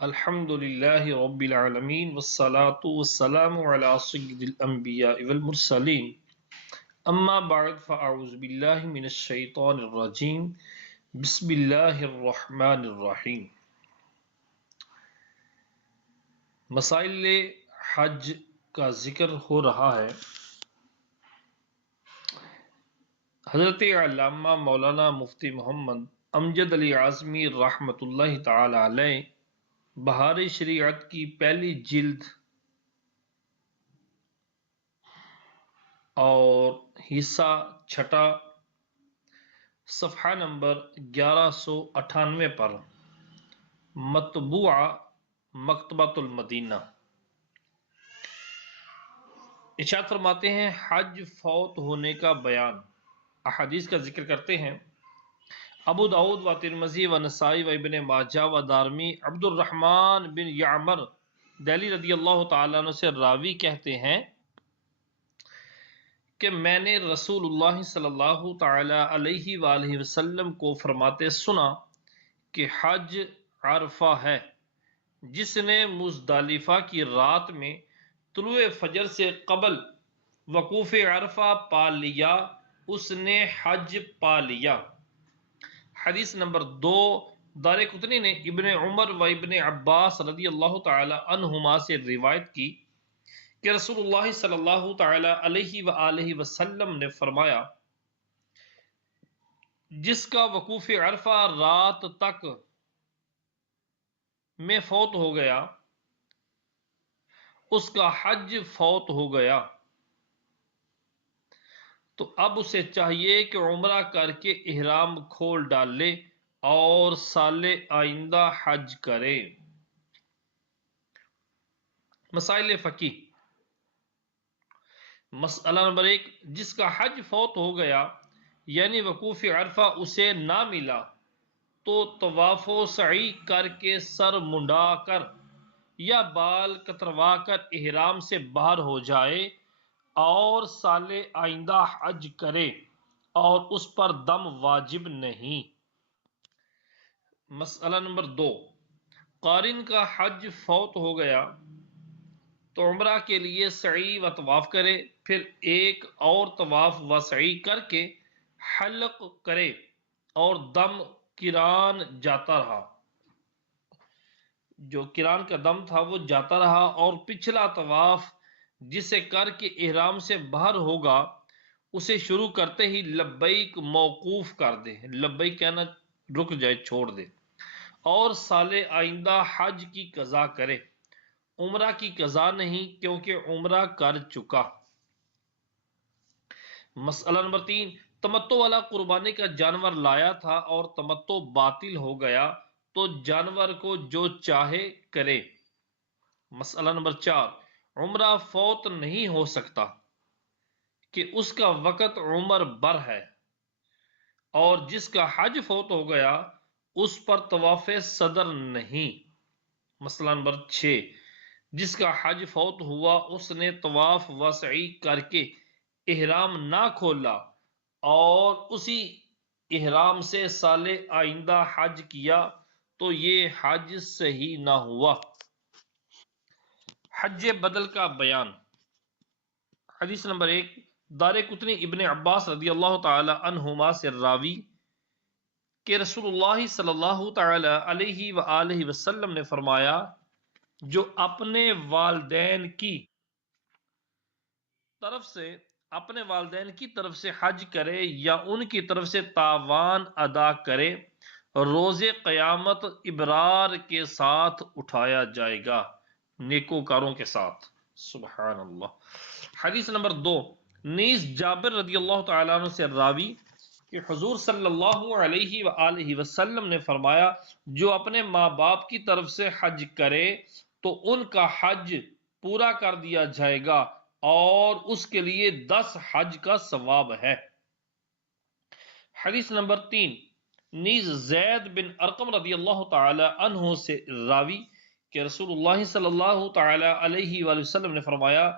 الحمد للہ رب العالمین والصلاة والسلام علی سید الانبیاء والمرسلین اما بعد فاعوذ باللہ من الشیطان الرجیم بسم اللہ الرحمن الرحیم۔ مسائل حج کا ذکر ہو رہا ہے۔ حضرت علامہ مولانا مفتی محمد امجد علی اعظمی رحمۃ اللہ تعالی علیہ بہار شریعت کی پہلی جلد اور حصہ چھٹا صفحہ نمبر 1198 پر مطبوعہ مکتبۃ المدینہ ارشاد فرماتے ہیں، حج فوت ہونے کا بیان۔ احادیث کا ذکر کرتے ہیں۔ ابو داؤد و ترمذی و نسائی و ابن ماجہ و دارمی عبد الرحمن بن یعمر دہلی رضی اللہ تعالیٰ عنہ سے راوی کہتے ہیں کہ میں نے رسول اللہ صلی اللہ تعالی علیہ وآلہ وسلم کو فرماتے سنا کہ حج عرفہ ہے۔ جس نے مزدلفہ کی رات میں طلوع فجر سے قبل وقوف عرفہ پا لیا اس نے حج پا لیا۔ حدیث نمبر 2، دارقطنی نے ابن عمر و ابن عباس رضی اللہ تعالی عنہما سے روایت کی کہ رسول اللہ صلی اللہ تعالی علیہ وآلہ وسلم نے فرمایا، جس کا وقوف عرفہ رات تک میں فوت ہو گیا اس کا حج فوت ہو گیا، تو اب اسے چاہیے کہ عمرہ کر کے احرام کھول ڈالے اور سال آئندہ حج کرے۔ مسائل فقہی۔ مسئلہ نمبر 1، جس کا حج فوت ہو گیا یعنی وقوف عرفہ اسے نہ ملا تو طواف و سعی کر کے سر منڈا کر یا بال کتروا کر احرام سے باہر ہو جائے اور سال آئندہ حج کرے اور اس پر دم واجب نہیں۔ مسئلہ نمبر 2، قارن کا حج فوت ہو گیا تو عمرہ کے لیے سعی و طواف کرے، پھر ایک اور طواف و سعی کر کے حلق کرے اور دم کران جاتا رہا، جو کران کا دم تھا وہ جاتا رہا، اور پچھلا طواف جسے کر کے احرام سے باہر ہوگا اسے شروع کرتے ہی لبیک موقوف کر دے، لبیک کہنا رک جائے، چھوڑ دے، اور سال آئندہ حج کی قضا کرے، عمرہ کی قضا نہیں کیونکہ عمرہ کر چکا۔ مسئلہ نمبر 3، تمتع والا قربانی کا جانور لایا تھا اور تمتع باطل ہو گیا تو جانور کو جو چاہے کرے۔ مسئلہ نمبر 4، عمرہ فوت نہیں ہو سکتا کہ اس کا وقت عمر بر ہے، اور جس کا حج فوت ہو گیا اس پر طواف صدر نہیں۔ مسئلہ نمبر 6، جس کا حج فوت ہوا اس نے طواف و سعی کر کے احرام نہ کھولا اور اسی احرام سے سال آئندہ حج کیا تو یہ حج صحیح نہ ہوا۔ حج بدل کا بیان۔ حدیث نمبر 1، دارقطنی ابن عباس رضی اللہ تعالی عنہما سے راوی کہ رسول اللہ صلی اللہ تعالی علیہ وآلہ وسلم نے فرمایا، جو اپنے والدین کی طرف سے حج کرے یا ان کی طرف سے تاوان ادا کرے، روز قیامت ابرار کے ساتھ اٹھایا جائے گا، نیکوکاروں کے ساتھ۔ سبحان اللہ۔ حدیث نمبر 2، نیز جابر رضی اللہ تعالیٰ عنہ سے راوی کہ حضور صلی اللہ علیہ وآلہ وسلم نے فرمایا، جو اپنے ماں باپ کی طرف سے حج کرے تو ان کا حج پورا کر دیا جائے گا اور اس کے لیے 10 حج کا ثواب ہے۔ حدیث نمبر 3، نیز زید بن ارقم رضی اللہ تعالی عنہ سے راوی کہ رسول اللہ صلی اللہ تعالی علیہ وآلہ وسلم نے فرمایا،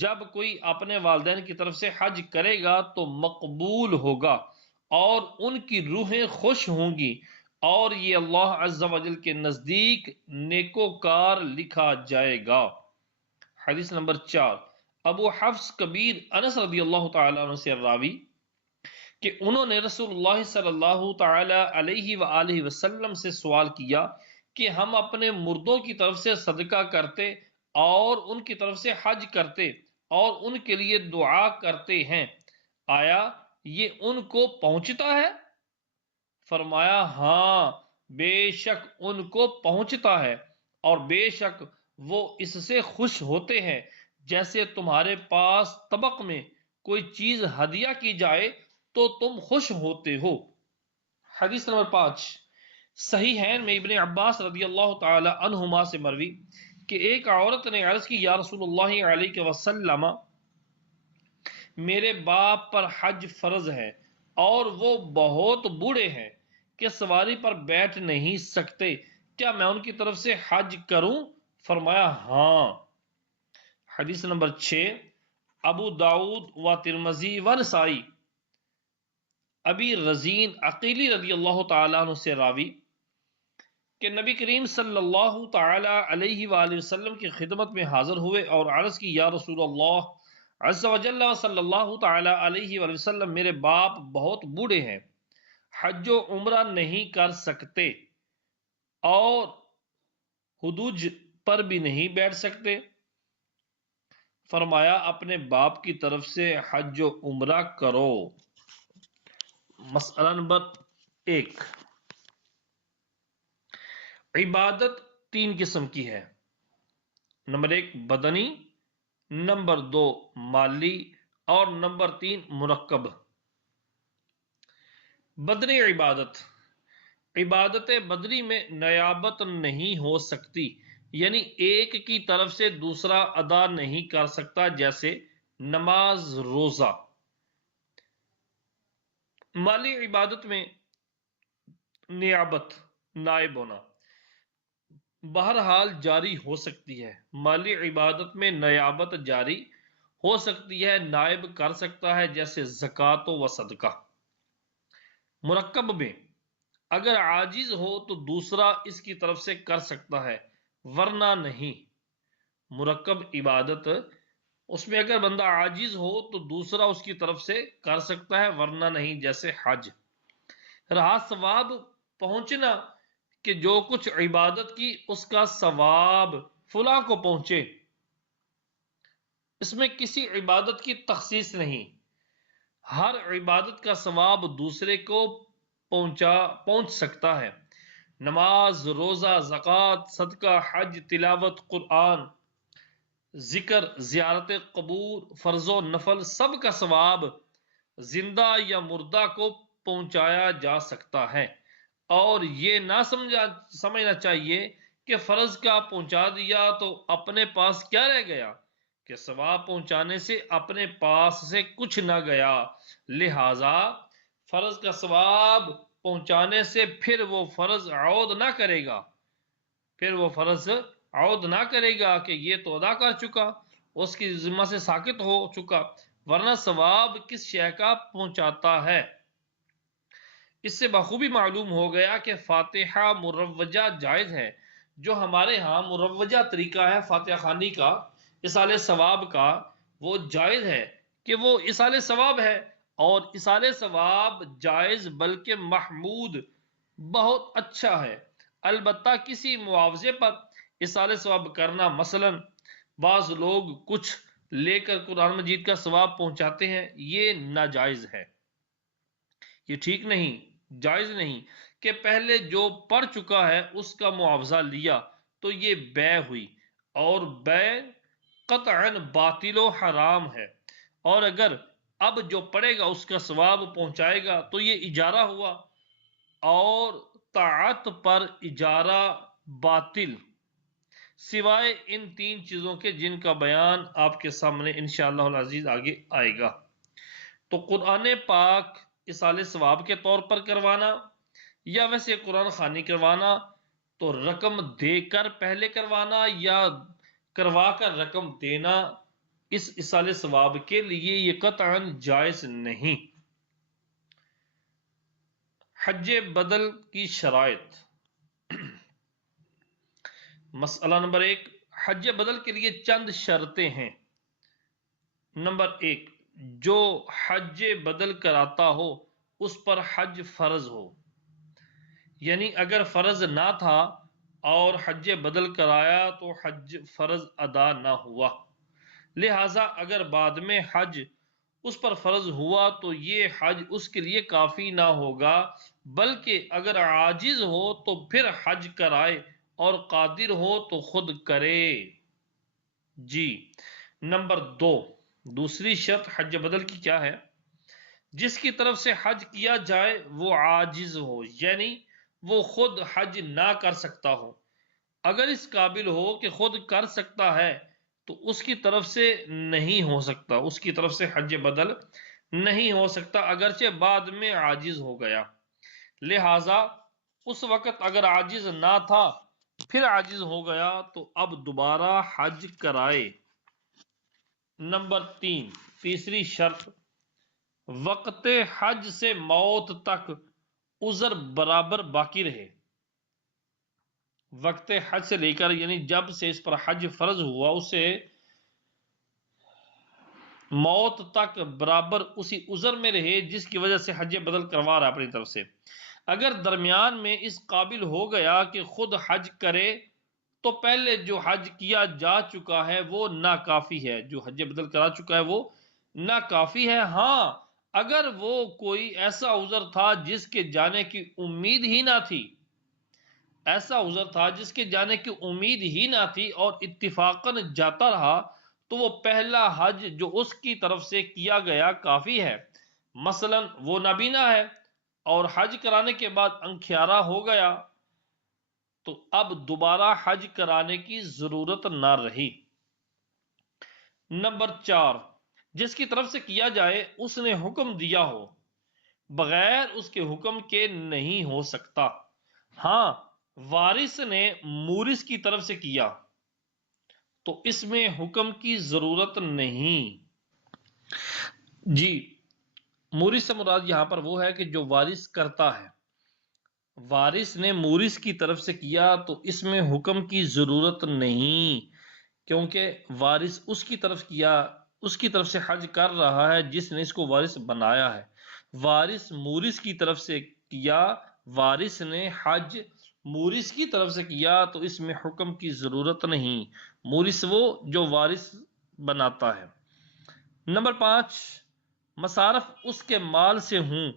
جب کوئی اپنے والدین کی طرف سے حج کرے گا تو مقبول ہوگا اور ان کی روحیں خوش ہوں گی اور یہ اللہ عز و جل کے نزدیک نیکوکار لکھا جائے گا۔ حدیث نمبر 4، ابو حفص کبیر انس رضی اللہ تعالیٰ عنہ سے راوی کہ انہوں نے رسول اللہ صلی اللہ تعالی علیہ وآلہ وسلم سے سوال کیا کہ ہم اپنے مردوں کی طرف سے صدقہ کرتے اور ان کی طرف سے حج کرتے اور ان کے لیے دعا کرتے ہیں، آیا یہ ان کو پہنچتا ہے؟ فرمایا ہاں، بے شک ان کو پہنچتا ہے، اور بے شک وہ اس سے خوش ہوتے ہیں جیسے تمہارے پاس طبق میں کوئی چیز ہدیہ کی جائے تو تم خوش ہوتے ہو۔ حدیث نمبر 5، صحیحین میں ابن عباس رضی اللہ تعالی عنہما سے مروی کہ ایک عورت نے عرض کی، یا رسول اللہ علیہ وسلم، میرے باپ پر حج فرض ہے اور وہ بہت بوڑھے ہیں کہ سواری پر بیٹھ نہیں سکتے، کیا میں ان کی طرف سے حج کروں؟ فرمایا ہاں۔ حدیث نمبر 6، ابو داؤد و ترمذی و نسائی ابی رزین عقیلی رضی اللہ تعالیٰ عنہ سے راوی کہ نبی کریم صلی اللہ تعالی علیہ وآلہ وسلم کی خدمت میں حاضر ہوئے اور عرض کی، یا رسول اللہ عز و جل صلی اللہ تعالی علیہ وآلہ وسلم، میرے باپ بہت بوڑھے ہیں، حج و عمرہ نہیں کر سکتے اور حدوج پر بھی نہیں بیٹھ سکتے۔ فرمایا اپنے باپ کی طرف سے حج و عمرہ کرو۔ مسئلہ نمبر 1، عبادت 3 قسم کی ہے۔ نمبر 1 بدنی، نمبر 2 مالی، اور نمبر 3 مرکب۔ بدنی عبادت، عبادت بدنی میں نیابت نہیں ہو سکتی، یعنی ایک کی طرف سے دوسرا ادا نہیں کر سکتا، جیسے نماز، روزہ۔ مالی عبادت میں نیابت، نائب ہونا بہرحال جاری ہو سکتی ہے۔ مالی عبادت میں نیابت جاری ہو سکتی ہے، نائب کر سکتا ہے، جیسے زکوٰۃ و صدقہ۔ مرکب میں اگر عاجز ہو تو دوسرا اس کی طرف سے کر سکتا ہے، ورنہ نہیں۔ مرکب عبادت، اس میں اگر بندہ عاجز ہو تو دوسرا اس کی طرف سے کر سکتا ہے، ورنہ نہیں، جیسے حج۔ رہا ثواب پہنچنا، کہ جو کچھ عبادت کی اس کا ثواب فلاں کو پہنچے، اس میں کسی عبادت کی تخصیص نہیں، ہر عبادت کا ثواب دوسرے کو پہنچ سکتا ہے۔ نماز، روزہ، زکوٰۃ، صدقہ، حج، تلاوت قرآن، ذکر، زیارت قبور، فرض و نفل، سب کا ثواب زندہ یا مردہ کو پہنچایا جا سکتا ہے، اور یہ نہ سمجھنا چاہیے کہ فرض کا پہنچا دیا تو اپنے پاس کیا رہ گیا، کہ ثواب پہنچانے سے اپنے پاس سے کچھ نہ گیا، لہذا فرض کا ثواب پہنچانے سے پھر وہ فرض عود نہ کرے گا، کہ یہ تو ادا کر چکا، اس کی ذمہ سے ساقط ہو چکا، ورنہ ثواب کس شے کا پہنچاتا ہے۔ اس سے بخوبی معلوم ہو گیا کہ فاتحہ مروجہ جائز ہے۔ جو ہمارے ہاں مروجہ طریقہ ہے فاتحہ خوانی کا، ایصال ثواب کا، وہ جائز ہے، کہ وہ ایصال ثواب ہے، اور ایصال ثواب جائز بلکہ محمود، بہت اچھا ہے۔ البتہ کسی معاوضے پر ایصال ثواب کرنا، مثلا بعض لوگ کچھ لے کر قرآن مجید کا ثواب پہنچاتے ہیں، یہ ناجائز ہے، یہ ٹھیک نہیں، جائز نہیں، کہ پہلے جو پڑھ چکا ہے اس کا معاوضہ لیا تو یہ بیع ہوئی، اور بیع قطعاً باطل و حرام ہے، اور اگر اب جو پڑھے گا اس کا ثواب پہنچائے گا تو یہ اجارہ ہوا، اور طاعت پر اجارہ باطل، سوائے ان 3 چیزوں کے جن کا بیان آپ کے سامنے انشاءاللہ العزیز آگے آئے گا۔ تو قرآن پاک ایصال ثواب کے طور پر کروانا، یا ویسے قرآن خوانی کروانا، تو رقم دے کر پہلے کروانا یا کروا کر رقم دینا، اس ایصال ثواب کے لیے یہ قطعاً جائز نہیں۔ حج بدل کی شرائط۔ مسئلہ نمبر 1، حج بدل کے لیے چند شرطیں ہیں۔ نمبر 1، جو حج بدل کراتا ہو اس پر حج فرض ہو، یعنی اگر فرض نہ تھا اور حج بدل کرایا تو حج فرض ادا نہ ہوا، لہٰذا اگر بعد میں حج اس پر فرض ہوا تو یہ حج اس کے لیے کافی نہ ہوگا، بلکہ اگر عاجز ہو تو پھر حج کرائے اور قادر ہو تو خود کرے۔ جی۔ نمبر 2، دوسری شرط حج بدل کی کیا ہے؟ جس کی طرف سے حج کیا جائے وہ عاجز ہو، یعنی وہ خود حج نہ کر سکتا ہو۔ اگر اس قابل ہو کہ خود کر سکتا ہے تو اس کی طرف سے نہیں ہو سکتا، اس کی طرف سے حج بدل نہیں ہو سکتا اگرچہ بعد میں عاجز ہو گیا، لہٰذا اس وقت اگر عاجز نہ تھا پھر عاجز ہو گیا تو اب دوبارہ حج کرائے۔ نمبر 3، تیسری شرط، وقت حج سے موت تک عذر برابر باقی رہے۔ وقت حج سے لے کر یعنی جب سے اس پر حج فرض ہوا اسے موت تک برابر اسی عذر میں رہے جس کی وجہ سے حج بدل کروا رہا اپنی طرف سے۔ اگر درمیان میں اس قابل ہو گیا کہ خود حج کرے تو پہلے جو حج کیا جا چکا ہے وہ ناکافی ہے، جو حج بدل کرا چکا ہے وہ ناکافی ہے۔ ہاں، اگر وہ کوئی ایسا عذر تھا جس کے جانے کی امید ہی نہ تھی، ایسا عذر تھا جس کے جانے کی امید ہی نہ تھی اور اتفاقاً جاتا رہا تو وہ پہلا حج جو اس کی طرف سے کیا گیا کافی ہے۔ مثلا وہ نابینا ہے اور حج کرانے کے بعد انکھیارا ہو گیا تو اب دوبارہ حج کرانے کی ضرورت نہ رہی۔ نمبر 4، جس کی طرف سے کیا جائے اس نے حکم دیا ہو، بغیر اس کے حکم کے نہیں ہو سکتا۔ ہاں، وارث نے مورث کی طرف سے کیا تو اس میں حکم کی ضرورت نہیں۔ جی، مورث سے مراد یہاں پر وہ ہے کہ جو وارث کرتا ہے، وارث نے مورث کی طرف سے کیا تو اس میں حکم کی ضرورت نہیں، کیونکہ وارث اس کی طرف کیا، اس کی طرف سے حج کر رہا ہے جس نے اس کو وارث بنایا ہے۔ وارث مورث کی طرف سے کیا، وارث نے حج مورث کی طرف سے کیا تو اس میں حکم کی ضرورت نہیں، مورث وہ جو وارث بناتا ہے۔ نمبر 5، مصارف اس کے مال سے ہوں،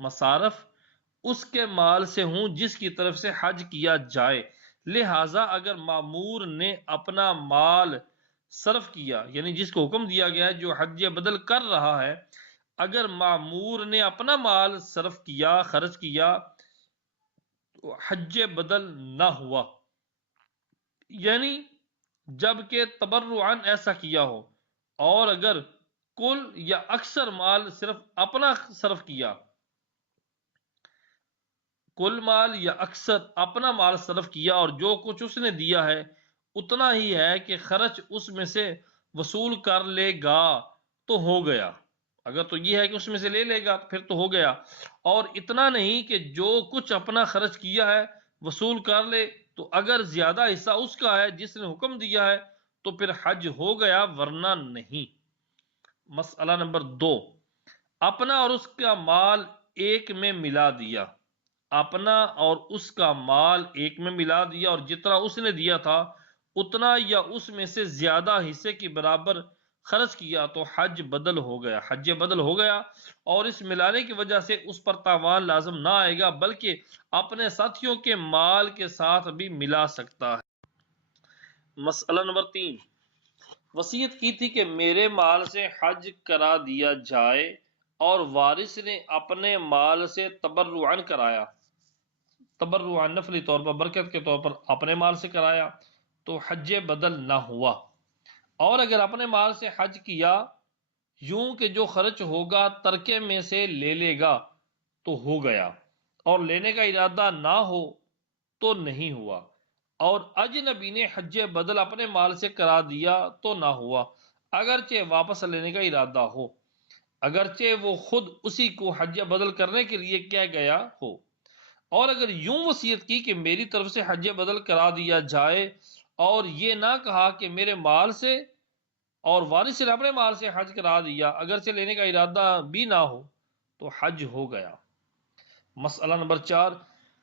مصارف اس کے مال سے ہوں جس کی طرف سے حج کیا جائے، لہٰذا اگر مامور نے اپنا مال صرف کیا، یعنی جس کو حکم دیا گیا ہے جو حج بدل کر رہا ہے، اگر مامور نے اپنا مال صرف کیا، خرچ کیا تو حج بدل نہ ہوا، یعنی جب کہ تبرعاً ایسا کیا ہو، اور اگر کل یا اکثر مال صرف اپنا صرف کیا، کل مال یا اکثر اپنا مال صرف کیا اور جو کچھ اس نے دیا ہے اتنا ہی ہے کہ خرچ اس میں سے وصول کر لے گا تو ہو گیا، اگر تو یہ ہے کہ اس میں سے لے لے گا پھر تو ہو گیا، اور اتنا نہیں کہ جو کچھ اپنا خرچ کیا ہے وصول کر لے تو اگر زیادہ حصہ اس کا ہے جس نے حکم دیا ہے تو پھر حج ہو گیا ورنہ نہیں۔ مسئلہ نمبر 2، اپنا اور اس کا مال ایک میں ملا دیا، اپنا اور اس کا مال ایک میں ملا دیا اور جتنا اس نے دیا تھا اتنا یا اس میں سے زیادہ حصے کی برابر خرچ کیا تو حج بدل ہو گیا، حج بدل ہو گیا، اور اس ملانے کی وجہ سے اس پر تاوان لازم نہ آئے گا بلکہ اپنے ساتھیوں کے مال کے ساتھ بھی ملا سکتا ہے۔ مسئلہ نمبر 3، وصیت کی تھی کہ میرے مال سے حج کرا دیا جائے اور وارث نے اپنے مال سے تبرعاً کرایا، تبرعاً نفلی طور پر برکت کے طور پر اپنے مال سے کرایا تو حج بدل نہ ہوا، اور اگر اپنے مال سے حج کیا یوں کہ جو خرچ ہوگا ترکے میں سے لے لے گا تو ہو گیا، اور لینے کا ارادہ نہ ہو تو نہیں ہوا، اور اجنبی نے حج بدل اپنے مال سے کرا دیا تو نہ ہوا اگرچہ واپس لینے کا ارادہ ہو۔ اگرچہ وہ خود اسی کو حج بدل کرنے کے لیے کہہ گیا ہو۔ اور اگر یوں وصیت کی کہ میری طرف سے حج بدل کرا دیا جائے اور یہ نہ کہا کہ میرے مال سے اور وارث نے اپنے مال سے حج کرا دیا اگرچہ لینے کا ارادہ بھی نہ ہو تو حج ہو گیا۔ مسئلہ نمبر 4،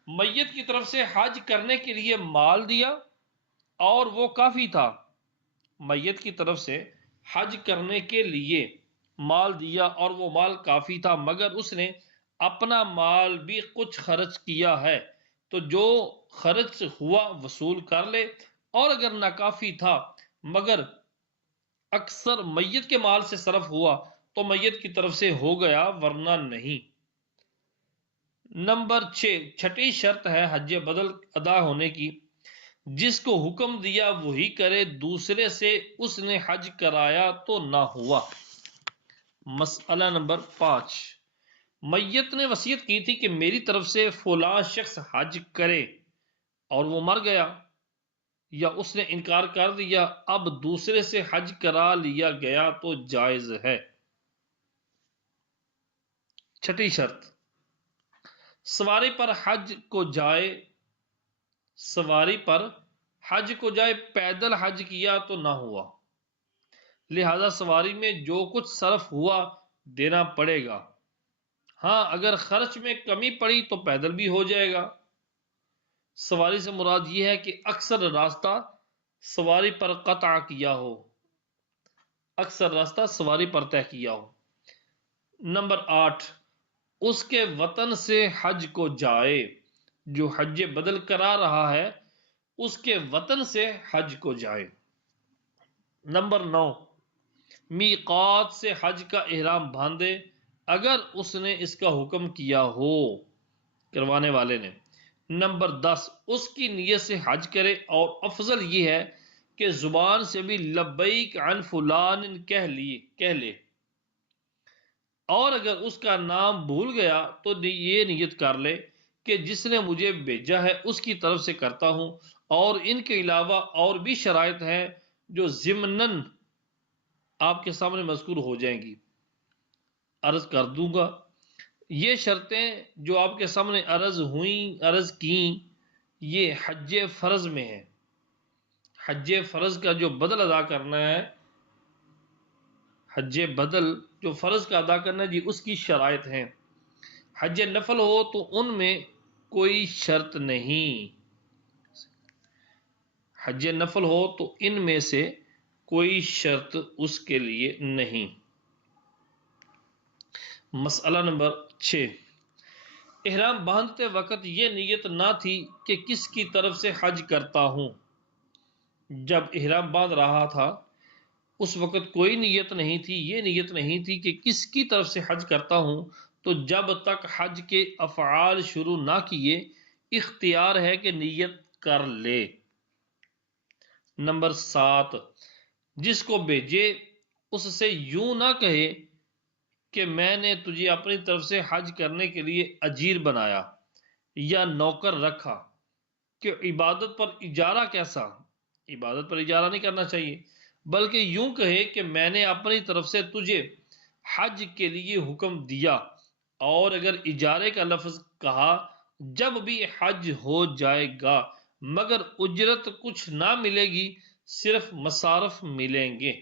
میت کی طرف سے حج کرنے کے لیے مال دیا اور وہ کافی تھا۔ میت کی طرف سے حج کرنے کے لیے مال دیا اور وہ مال کافی تھا، مگر اس نے اپنا مال بھی کچھ خرچ کیا ہے تو جو خرچ ہوا وصول کر لے، اور اگر ناکافی تھا مگر اکثر میت کے مال سے صرف ہوا تو میت کی طرف سے ہو گیا ورنہ نہیں۔ نمبر 6، چھٹی شرط ہے حج بدل ادا ہونے کی، جس کو حکم دیا وہی کرے، دوسرے سے اس نے حج کرایا تو نہ ہوا۔ مسئلہ نمبر 5، میت نے وصیت کی تھی کہ میری طرف سے فلاں شخص حج کرے اور وہ مر گیا یا اس نے انکار کر دیا، اب دوسرے سے حج کرا لیا گیا تو جائز ہے۔ چھٹی شرط، سواری پر حج کو جائے، سواری پر حج کو جائے پیدل حج کیا تو نہ ہوا، لہذا سواری میں جو کچھ صرف ہوا دینا پڑے گا۔ ہاں اگر خرچ میں کمی پڑی تو پیدل بھی ہو جائے گا۔ سواری سے مراد یہ ہے کہ اکثر راستہ سواری پر قطع کیا ہو، اکثر راستہ سواری پر طے کیا ہو۔ نمبر 8، اس کے وطن سے حج کو جائے، جو حج بدل کرا رہا ہے اس کے وطن سے حج کو جائے۔ نمبر 9، میقات سے حج کا احرام باندھے اگر اس نے اس کا حکم کیا ہو، کروانے والے نے۔ نمبر 10، اس کی نیت سے حج کرے اور افضل یہ ہے کہ زبان سے بھی لبیک عن فلان کہہ لے، اور اگر اس کا نام بھول گیا تو یہ نیت کر لے کہ جس نے مجھے بھیجا ہے اس کی طرف سے کرتا ہوں، اور ان کے علاوہ اور بھی شرائط ہیں جو ضمناً آپ کے سامنے مذکور ہو جائیں گی، عرض کر دوں گا۔ یہ شرطیں جو آپ کے سامنے عرض کیں یہ حج فرض میں ہے۔ حج فرض کا جو بدل ادا کرنا ہے، حج بدل جو فرض کا ادا کرنا ہے جی، اس کی شرائط ہیں۔ حج نفل ہو تو ان میں کوئی شرط نہیں، حج نفل ہو تو ان میں سے کوئی شرط اس کے لیے نہیں۔ مسئلہ نمبر 6، احرام باندھتے وقت یہ نیت نہ تھی کہ کس کی طرف سے حج کرتا ہوں۔ جب احرام باندھ رہا تھا اس وقت کوئی نیت نہیں تھی، یہ نیت نہیں تھی کہ کس کی طرف سے حج کرتا ہوں، تو جب تک حج کے افعال شروع نہ کیے اختیار ہے کہ نیت کر لے۔ نمبر 7، جس کو بھیجے اس سے یوں نہ کہے کہ میں نے تجھے اپنی طرف سے حج کرنے کے لیے اجیر بنایا یا نوکر رکھا، کہ عبادت پر اجارہ کیسا، عبادت پر اجارہ نہیں کرنا چاہیے، بلکہ یوں کہے کہ میں نے اپنی طرف سے تجھے حج کے لیے حکم دیا، اور اگر اجارے کا لفظ کہا جب بھی حج ہو جائے گا مگر اجرت کچھ نہ ملے گی، صرف مصارف ملیں گے۔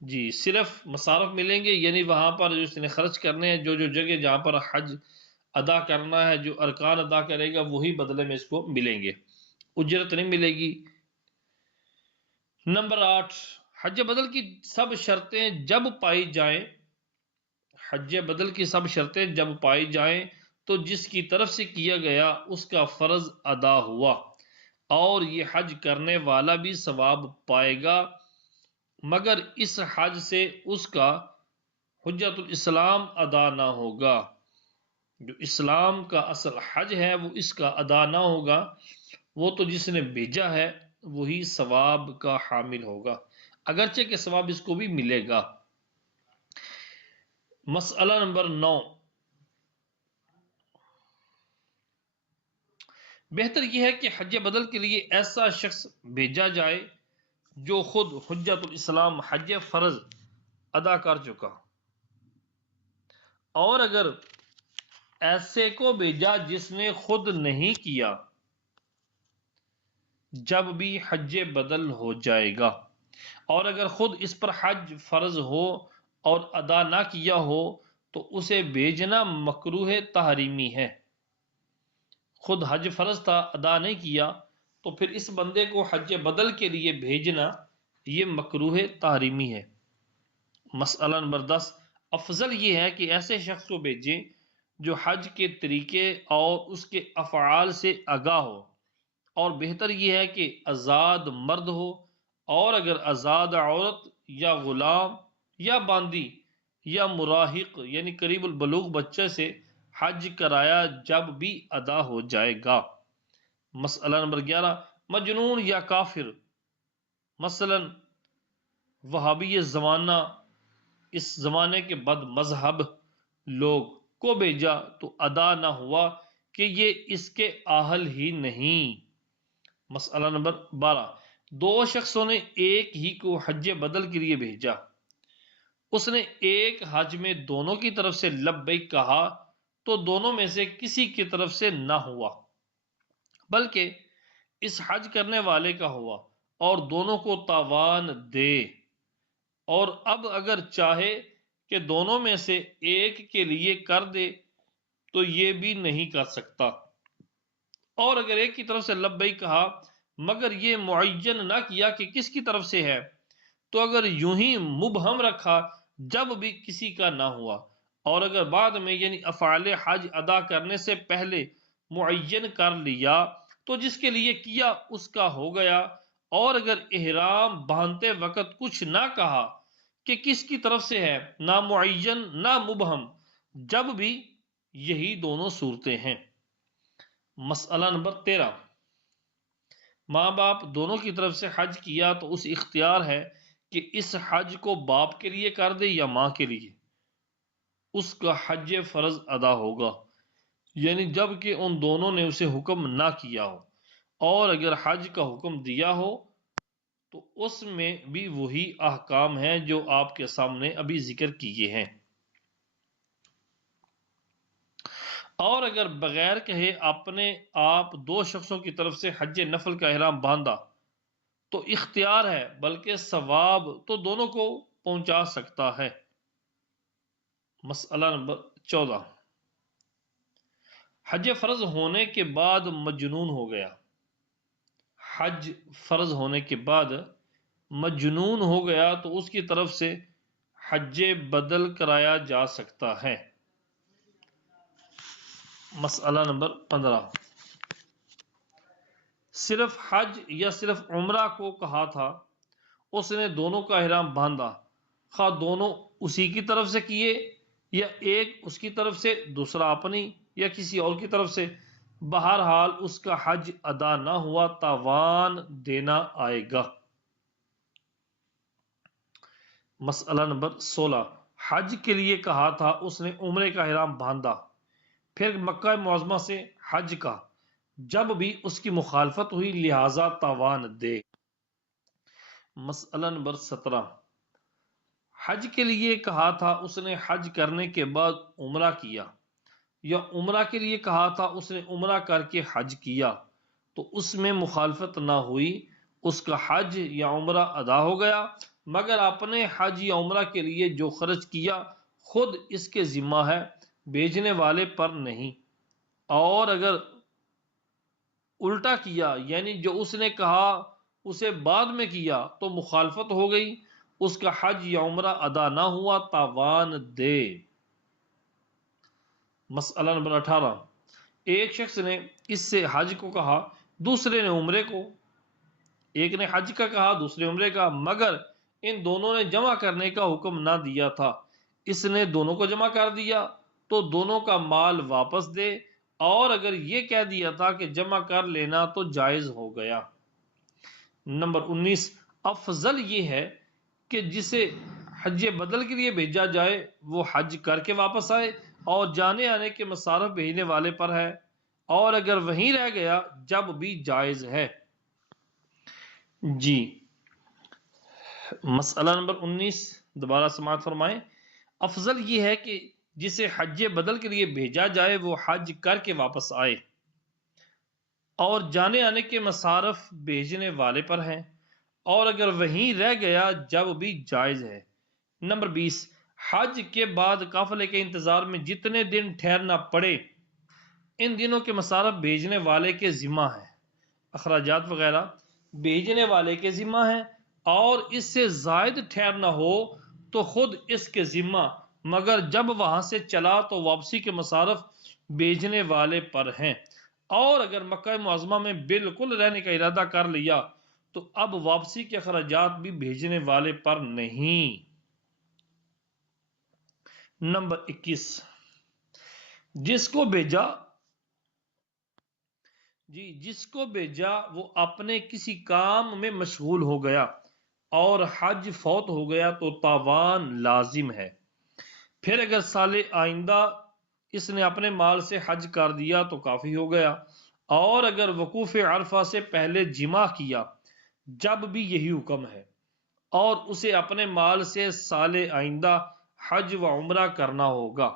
جی صرف مصارف ملیں گے، یعنی وہاں پر جو اس نے خرچ کرنے ہیں، جو جگہ جہاں پر حج ادا کرنا ہے، جو ارکان ادا کرے گا وہی بدلے میں اس کو ملیں گے، اجرت نہیں ملے گی۔ نمبر 8، حج بدل کی سب شرطیں جب پائی جائیں، حج بدل کی سب شرطیں جب پائی جائیں تو جس کی طرف سے کیا گیا اس کا فرض ادا ہوا، اور یہ حج کرنے والا بھی ثواب پائے گا، مگر اس حج سے اس کا حجت الاسلام ادا نہ ہوگا، جو اسلام کا اصل حج ہے وہ اس کا ادا نہ ہوگا، وہ تو جس نے بھیجا ہے وہی ثواب کا حامل ہوگا، اگرچہ کہ ثواب اس کو بھی ملے گا۔ مسئلہ نمبر 9، بہتر یہ ہے کہ حج بدل کے لیے ایسا شخص بھیجا جائے جو خود حجت الاسلام حج فرض ادا کر چکا، اور اگر ایسے کو بھیجا جس نے خود نہیں کیا جب بھی حج بدل ہو جائے گا، اور اگر خود اس پر حج فرض ہو اور ادا نہ کیا ہو تو اسے بھیجنا مکروہ تحریمی ہے۔ خود حج فرض تھا، ادا نہیں کیا، تو پھر اس بندے کو حج بدل کے لیے بھیجنا یہ مکروہ تحریمی ہے۔ مسئلہ نمبر 10، افضل یہ ہے کہ ایسے شخص کو بھیجیں جو حج کے طریقے اور اس کے افعال سے آگاہ ہو، اور بہتر یہ ہے کہ آزاد مرد ہو، اور اگر آزاد عورت یا غلام یا باندی یا مراہق یعنی قریب البلوغ بچے سے حج کرایا جب بھی ادا ہو جائے گا۔ مسئلہ نمبر 11، مجنون یا کافر، مثلا وہابی زمانہ، اس زمانے کے بد مذہب لوگ کو بھیجا تو ادا نہ ہوا کہ یہ اس کے اہل ہی نہیں۔ مسئلہ نمبر 12، دو شخصوں نے ایک ہی کو حج بدل کے لیے بھیجا، اس نے ایک حج میں دونوں کی طرف سے لبیک کہا تو دونوں میں سے کسی کی طرف سے نہ ہوا بلکہ اس حج کرنے والے کا ہوا، اور دونوں کو تاوان دے، اور اب اگر چاہے کہ دونوں میں سے ایک کے لیے کر دے تو یہ بھی نہیں کر سکتا، اور اگر ایک کی طرف سے لبیک کہا مگر یہ معین نہ کیا کہ کس کی طرف سے ہے تو اگر یوں ہی مبہم رکھا جب بھی کسی کا نہ ہوا، اور اگر بعد میں یعنی افعال حج ادا کرنے سے پہلے معین کر لیا تو جس کے لیے کیا اس کا ہو گیا، اور اگر احرام باندھتے وقت کچھ نہ کہا کہ کس کی طرف سے ہے، نہ معین نہ مبہم، جب بھی یہی دونوں صورتیں ہیں۔ مسئلہ نمبر 13، ماں باپ دونوں کی طرف سے حج کیا تو اس اختیار ہے کہ اس حج کو باپ کے لیے کر دے یا ماں کے لیے، اس کا حج فرض ادا ہوگا، یعنی جب کہ ان دونوں نے اسے حکم نہ کیا ہو، اور اگر حج کا حکم دیا ہو تو اس میں بھی وہی احکام ہیں جو آپ کے سامنے ابھی ذکر کیے ہیں، اور اگر بغیر کہے اپنے آپ دو شخصوں کی طرف سے حج نفل کا احرام باندھا تو اختیار ہے، بلکہ ثواب تو دونوں کو پہنچا سکتا ہے۔ مسئلہ نمبر 14، حج فرض ہونے کے بعد مجنون ہو گیا، حج فرض ہونے کے بعد مجنون ہو گیا تو اس کی طرف سے حج بدل کرایا جا سکتا ہے۔ مسئلہ نمبر 15، صرف حج یا صرف عمرہ کو کہا تھا، اس نے دونوں کا احرام باندھا، خواہ دونوں اسی کی طرف سے کیے یا ایک اس کی طرف سے دوسرا اپنی یا کسی اور کی طرف سے، بہرحال اس کا حج ادا نہ ہوا، تاوان دینا آئے گا۔ مسئلہ نمبر 16، حج کے لیے کہا تھا، اس نے عمرے کا احرام باندھا، پھر مکہ معظمہ سے حج کا، جب بھی اس کی مخالفت ہوئی لہذا تاوان دے۔ مسئلہ نمبر 17، حج کے لیے کہا تھا، اس نے حج کرنے کے بعد عمرہ کیا، یا عمرہ کے لیے کہا تھا، اس نے عمرہ کر کے حج کیا تو اس میں مخالفت نہ ہوئی، اس کا حج یا عمرہ ادا ہو گیا، مگر اپنے حج یا عمرہ کے لیے جو خرچ کیا خود اس کے ذمہ ہے، بھیجنے والے پر نہیں، اور اگر الٹا کیا یعنی جو اس نے کہا اسے بعد میں کیا تو مخالفت ہو گئی، اس کا حج یا عمرہ ادا نہ ہوا، تاوان دے۔ مسئلہ نمبر 18، ایک شخص نے اس سے حج کو کہا، دوسرے نے عمرے کو، ایک نے حج کا کہا دوسرے عمرے کا، مگر ان دونوں نے جمع کرنے کا حکم نہ دیا تھا، اس نے دونوں کو جمع کر دیا تو دونوں کا مال واپس دے، اور اگر یہ کہہ دیا تھا کہ جمع کر لینا تو جائز ہو گیا۔ نمبر 19، افضل یہ ہے کہ جسے حج بدل کے لیے بھیجا جائے وہ حج کر کے واپس آئے اور جانے آنے کے مصارف بھیجنے والے پر ہے، اور اگر وہیں رہ گیا جب بھی جائز ہے۔ جی مسئلہ نمبر 19، دوبارہ سماعت فرمائیں۔ افضل یہ ہے کہ جسے حج بدل کے لیے بھیجا جائے وہ حج کر کے واپس آئے، اور جانے آنے کے مصارف بھیجنے والے پر ہیں، اور اگر وہیں رہ گیا جب بھی جائز ہے۔ نمبر 20، حج کے بعد قافلے کے انتظار میں جتنے دن ٹھہرنا پڑے ان دنوں کے مصارف بھیجنے والے کے ذمہ ہیں، اخراجات وغیرہ بھیجنے والے کے ذمہ ہیں، اور اس سے زائد ٹھہرنا ہو تو خود اس کے ذمہ، مگر جب وہاں سے چلا تو واپسی کے مصارف بھیجنے والے پر ہیں، اور اگر مکہ معظمہ میں بالکل رہنے کا ارادہ کر لیا تو اب واپسی کے اخراجات بھی بھیجنے والے پر نہیں۔ نمبر 21، جس کو بھیجا وہ اپنے کسی کام میں مشغول ہو گیا اور حج فوت ہو گیا تو تاوان لازم ہے۔ پھر اگر سال آئندہ اس نے اپنے مال سے حج کر دیا تو کافی ہو گیا، اور اگر وقوف عرفہ سے پہلے جمع کیا جب بھی یہی حکم ہے، اور اسے اپنے مال سے سال آئندہ حج و عمرہ کرنا ہوگا،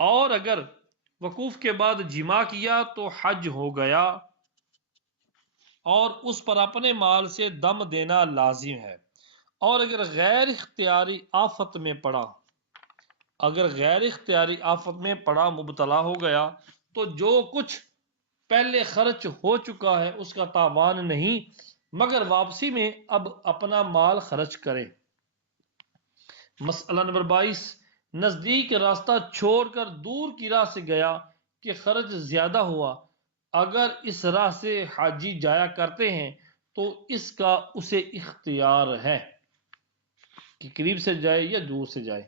اور اگر وقوف کے بعد جمع کیا تو حج ہو گیا اور اس پر اپنے مال سے دم دینا لازم ہے، اور اگر غیر اختیاری آفت میں پڑا مبتلا ہو گیا تو جو کچھ پہلے خرچ ہو چکا ہے اس کا تاوان نہیں، مگر واپسی میں اب اپنا مال خرچ کرے۔ مسئلہ نمبر 22، نزدیک راستہ چھوڑ کر دور کی راہ سے گیا کہ خرچ زیادہ ہوا، اگر اس راہ سے حاجی جایا کرتے ہیں تو اس کا اسے اختیار ہے کہ قریب سے جائے یا دور سے جائے،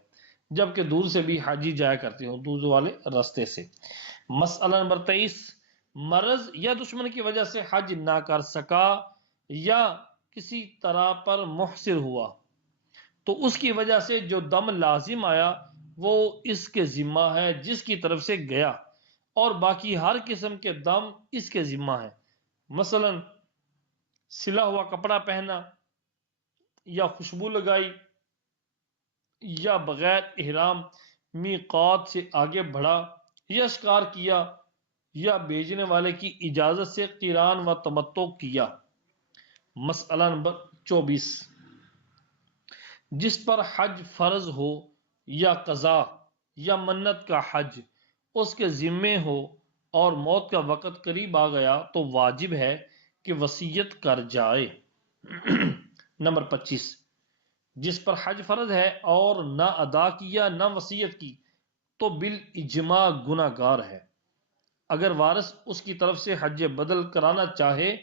جبکہ دور سے بھی حاجی جایا کرتے ہوں دور والے راستے سے۔ مسئلہ نمبر 23، مرض یا دشمن کی وجہ سے حج نہ کر سکا یا کسی طرح پر محصر ہوا تو اس کی وجہ سے جو دم لازم آیا وہ اس کے ذمہ ہے جس کی طرف سے گیا، اور باقی ہر قسم کے دم اس کے ذمہ ہے، مثلا سلا ہوا کپڑا پہنا یا خوشبو لگائی یا بغیر احرام میقات سے آگے بڑھا یا شکار کیا یا بھیجنے والے کی اجازت سے قران و تمتع کیا۔ مسئلہ نمبر 24، جس پر حج فرض ہو یا قضا یا منت کا حج اس کے ذمے ہو اور موت کا وقت قریب آ گیا تو واجب ہے کہ وصیت کر جائے۔ نمبر 25، جس پر حج فرض ہے اور نہ ادا کیا نہ وصیت کی تو بالاجماع گناہ گار ہے۔ اگر وارث اس کی طرف سے حج بدل کرانا چاہے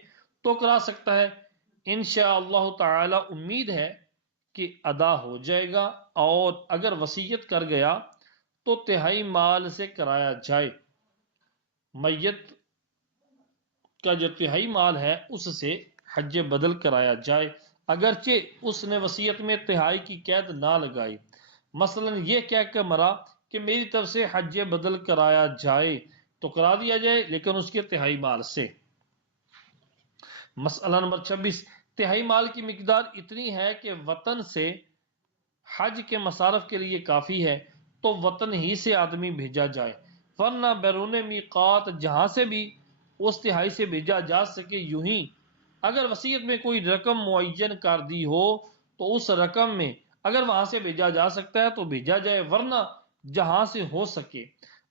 تو کرا سکتا ہے، انشاءاللہ تعالی امید ہے کہ ادا ہو جائے گا، اور اگر وصیت کر گیا تو تہائی مال سے کرایا جائے، میت کا جو تہائی مال ہے اس سے حج بدل کرایا جائے، اگرچہ اس نے وصیت میں تہائی کی قید نہ لگائی، مثلا یہ کہہ کر مرا کہ میری طرف سے حج بدل کرایا جائے تو کرا دیا جائے لیکن اس کے تہائی مال سے۔ مسئلہ نمبر 26، تہائی مال کی مقدار اتنی ہے کہ وطن سے حج کے مصارف کے لیے کافی ہے تو وطن ہی سے آدمی بھیجا جائے، ورنہ بیرون میقات جہاں سے بھی اس تہائی سے بھیجا جا سکے یوں ہی۔ اگر وصیت میں کوئی رقم معین کر دی ہو تو اس رقم میں اگر وہاں سے بھیجا جا سکتا ہے تو بھیجا جائے، ورنہ جہاں سے ہو سکے،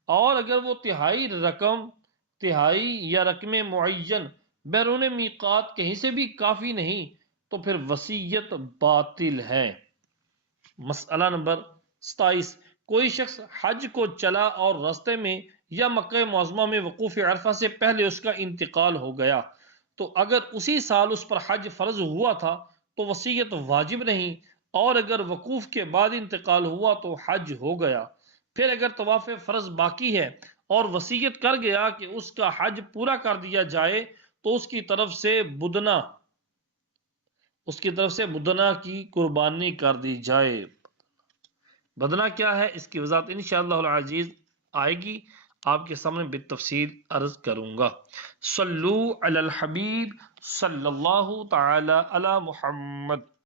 اور اگر وہ تہائی یا رقم معین بیرون میقات کہیں سے بھی کافی نہیں تو پھر وصیت باطل ہے۔ مسئلہ نمبر 27، کوئی شخص حج کو چلا اور راستے میں یا مکہ معظمہ میں وقوف عرفہ سے پہلے اس کا انتقال ہو گیا تو اگر اسی سال اس پر حج فرض ہوا تھا تو وصیت واجب نہیں، اور اگر وقوف کے بعد انتقال ہوا تو حج ہو گیا۔ پھر اگر طواف فرض باقی ہے اور وصیت کر گیا کہ اس کا حج پورا کر دیا جائے تو اس کی طرف سے بدنہ کی قربانی کر دی جائے۔ بدنہ کیا ہے اس کی وضاحت انشاءاللہ العزیز آئے گی، آپ کے سامنے بالتفصیل عرض کروں گا۔ صلو علی الحبیب صلی اللہ تعالی علی محمد۔